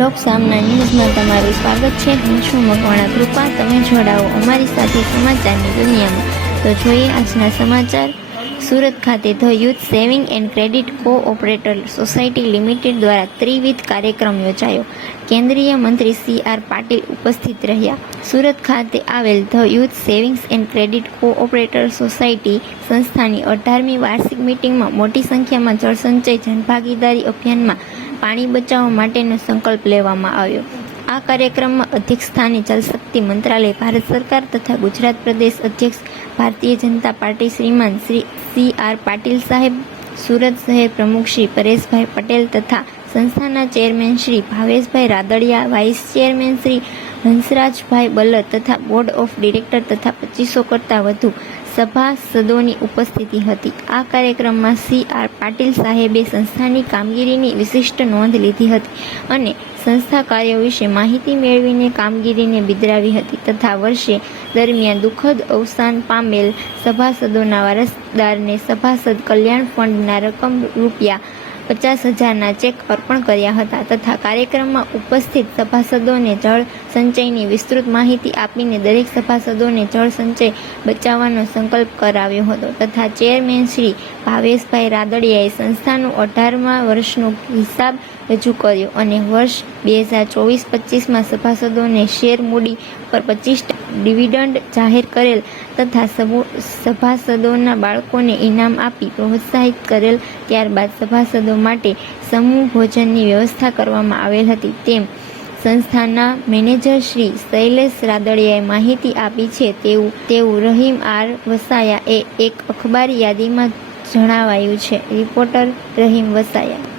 લોકસામના ન્યૂઝમાં તમારું સ્વાગત છે. હું છું મકવાણા કૃપા. તમે જોડાઓ અમારી સાથે સમાચારની દુનિયામાં. તો જોઈએ આજના સમાચાર. સુરત ખાતે the youth saving and credit cooperative society limited દ્વારા ત્રિવિધ કાર્યક્રમ યોજાયો. કેન્દ્રીય મંત્રી સી આર પાટીલ ઉપસ્થિત રહ્યા. સુરત ખાતે આવેલ the youth savings and credit cooperative society સંસ્થાની અઢારમી વાર્ષિક મિટિંગમાં મોટી સંખ્યામાં જળસંચય જનભાગીદારી અભિયાનમાં પાણી બચાવવા માટેનો સંકલ્પ લેવામાં આવ્યો. આ કાર્યક્રમમાં અધ્યક્ષ સ્થાને જલશક્તિ મંત્રાલય, ભારત સરકાર તથા ગુજરાત પ્રદેશ અધ્યક્ષ ભારતીય જનતા પાર્ટી શ્રીમાન શ્રી સી આર પાટીલ સાહેબ, સુરત શહેર પ્રમુખ શ્રી પરેશભાઈ પટેલ તથા સંસ્થાના chairman Shri Bhaveshbhai Radadiya, vice chairman Shri Hansrajbhai Ballar તથા બોર્ડ ઓફ ડિરેક્ટર તથા પચીસો કરતાં વધુ સભાસદોની ઉપસ્થિતિ હતી. આ કાર્યક્રમમાં સી. આર. પાટીલ સાહેબે સંસ્થાની કામગીરીની વિશિષ્ટ નોંધ લીધી હતી અને સંસ્થા કાર્યો વિશે માહિતી મેળવીને કામગીરીને બિદરાવી હતી તથા વર્ષે દરમિયાન દુઃખદ અવસાન પામેલ સભાસદોના વારસદારને સભાસદ કલ્યાણ ફંડના રકમ રૂપિયા પચાસ હજારના ચેક અર્પણ કર્યા હતા તથા કાર્યક્રમમાં ઉપસ્થિત સભાસદોને જળ સંચયની વિસ્તૃત માહિતી આપીને દરેક સભાસદોને જળ સંચય બચાવવાનો સંકલ્પ કરાવ્યો હતો તથા ચેરમેન શ્રી ભાવેશભાઈ રાદડિયાએ સંસ્થાનું અઢારમા વર્ષનો હિસાબ રજૂ કર્યો અને વર્ષ બે હજાર ચોવીસ પચીસમાં સભાસદોને શેર મૂડી પર પચીસ ડિવિડન્ડ જાહેર કરેલ તથા સભાસદોના બાળકોને ઇનામ આપી પ્રોત્સાહિત કરેલ ત્યારબાદ સભાસદો માટે સમૂહ ભોજનની વ્યવસ્થા કરવામાં આવેલ હતી. તેમ સંસ્થાના મેનેજર શ્રી શૈલેષ રાદડિયાએ માહિતી આપી છે તેવું તેવું રહીમ આર વસાયા એ એક અખબાર યાદીમાં જણાવાયું છે. રિપોર્ટર રહીમ વસાયા.